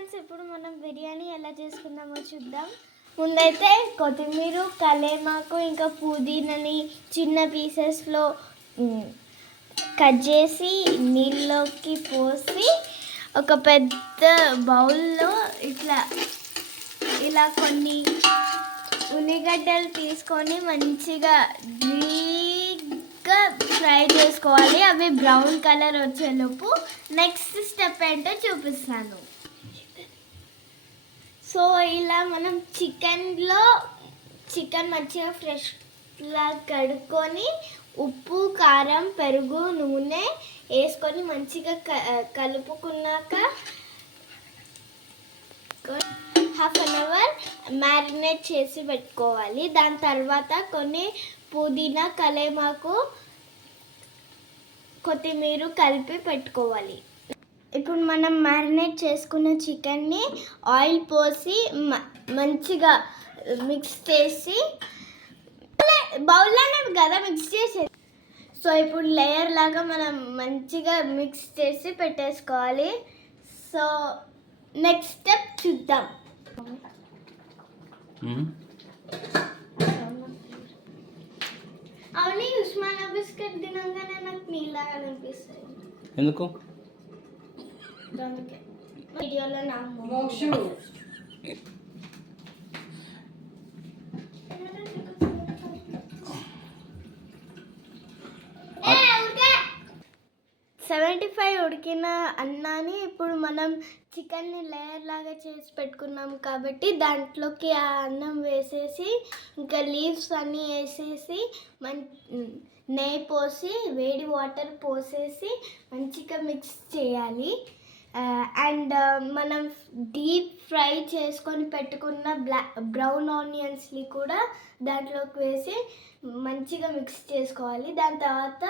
Friends, ఇప్పుడు మనం బిర్యానీ ఎలా చేసుకుందామో చూద్దాం. ముందైతే కొత్తిమీర, కలేమాకు ఇంకా పుదీనాని చిన్న పీసెస్లో కట్ చేసి నీళ్ళలోకి పోసి ఒక పెద్ద బౌల్లో ఇలా కొన్ని ఉల్లిగడ్డలు తీసుకొని మంచిగా డ్రీగా ఫ్రై చేసుకోవాలి. అవి బ్రౌన్ కలర్ వచ్చేలోపు నెక్స్ట్ స్టెప్ ఏంటో చూపిస్తాను. సో ఇలా మనం చికెన్ మంచిగా ఫ్రెష్గా కడుక్కొని ఉప్పు, కారం, పెరుగు, నూనె వేసుకొని మంచిగా కలుపుకున్నాక హాఫ్ అన్ అవర్ మ్యారినేట్ చేసి పెట్టుకోవాలి. దాని తర్వాత కొన్ని పుదీనా, కలేమాకు, కొత్తిమీర కలిపి పెట్టుకోవాలి. ఇప్పుడు మనం మ్యారినేట్ చేసుకున్న చికెన్ని ఆయిల్ పోసి మంచిగా మిక్స్ చేసి బౌల్లోనే కదా మిక్స్ చేసేది. సో ఇప్పుడు లేయర్ లాగా మనం మంచిగా మిక్స్ చేసి పెట్టేసుకోవాలి. సో నెక్స్ట్ స్టెప్ చూద్దాం. అవును, ఉస్మానియా బిస్కెట్ తినగానే నాకు నీళ్ళగా అనిపిస్తుంది. ఎందుకు? అందుకే వీడియోలో నా మోక్షు 75 ఉడికిన అన్నాన్ని ఇప్పుడు మనం చికెన్ని లేయర్ లాగా చేసి పెట్టుకున్నాం కాబట్టి దాంట్లోకి ఆ అన్నం వేసేసి ఇంకా లీవ్స్ అన్నీ వేసేసి నెయ్యి పోసి వేడి వాటర్ పోసేసి మంచిగా మిక్స్ చేయాలి. అండ్ మనం డీప్ ఫ్రై చేసుకొని పెట్టుకున్న బ్రౌన్ ఆనియన్స్ని కూడా దాంట్లోకి వేసి మంచిగా మిక్స్ చేసుకోవాలి. దాని తర్వాత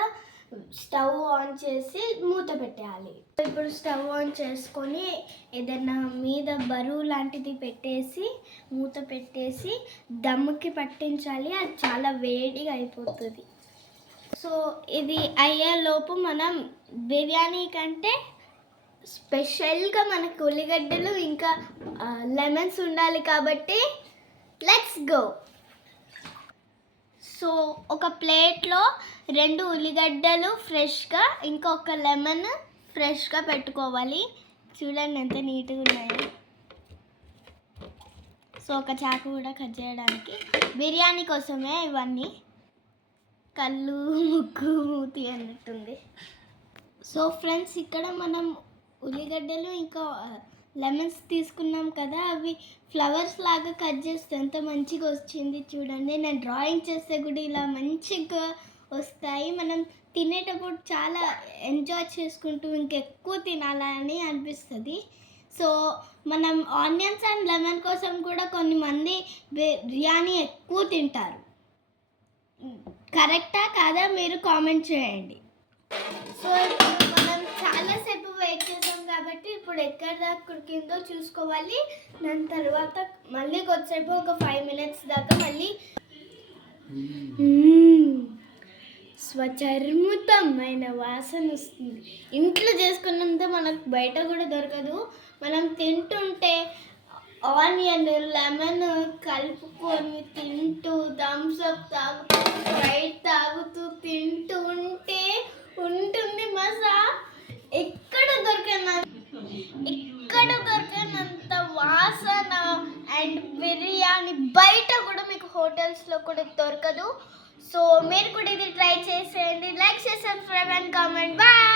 స్టవ్ ఆన్ చేసి మూత పెట్టేయాలి. ఇప్పుడు స్టవ్ ఆన్ చేసుకొని ఏదైనా మీద బరువు లాంటిది పెట్టేసి మూత పెట్టేసి దమ్ముకి పట్టించాలి. అది చాలా వేడిగా అయిపోతుంది. సో ఇది అయ్యేలోపు మనం బిర్యానీ కంటే స్పెషల్గా మనకు ఉల్లిగడ్డలు ఇంకా లెమన్స్ ఉండాలి కాబట్టి లెట్స్ గో. సో ఒక ప్లేట్లో 2 ఉల్లిగడ్డలు ఫ్రెష్గా ఇంకా ఒక లెమన్ ఫ్రెష్గా పెట్టుకోవాలి. చూడండి ఎంత నీట్గా ఉన్నాయో. సో ఒక చాకు కూడా కట్ చేయడానికి. బిర్యానీ కోసమే ఇవన్నీ. కళ్ళు, ముక్కు, మూతి అన్నట్టుంది. సో ఫ్రెండ్స్, ఇక్కడ మనం ఉల్లిగడ్డలు ఇంకా లెమన్స్ తీసుకున్నాం కదా, అవి ఫ్లవర్స్ లాగా కట్ చేస్తే ఎంత మంచిగా వచ్చింది చూడండి. నేను డ్రాయింగ్ చేస్తే కూడా ఇలా మంచిగా వస్తాయి. మనం తినేటప్పుడు చాలా ఎంజాయ్ చేసుకుంటూ ఇంకెక్కువ తినాలని అనిపిస్తుంది. సో మనం ఆనియన్స్ అండ్ లెమన్ కోసం కూడా కొన్ని మంది బిర్యానీ ఎక్కువ తింటారు. కరెక్టా కాదా మీరు కామెంట్ చేయండి. సో ఇప్పుడు మనం చాలాసేపు వెయిట్ చేసాం కాబట్టి ఇప్పుడు ఎక్కడ దాకా ఉడికిందో చూసుకోవాలి. దాని తర్వాత మళ్ళీ కొద్దిసేపు ఒక 5 minutes దాకా మళ్ళీ స్వచర్ముతమైన వాసన వస్తుంది. ఇంట్లో చేసుకున్నంత మనకు బయట కూడా దొరకదు. మనం తింటుంటే ఆనియన్, లెమన్ కలుపుకొని తింటూ థమ్స్అప్ తాగుతూ స్ప్రైట్ తాగుతూ తింటూ ఉంటే ఉంటుంది మజా. ఎక్కడ దొరకనంత వాసన అండ్ బిర్యానీ బయట కూడా మీకు హోటల్స్లో కూడా దొరకదు. సో మీరు కూడా ఇది ట్రై చేసేయండి. లైక్ చేసి సబ్స్క్రైబ్ అండ్ కామెంట్. బాయ్.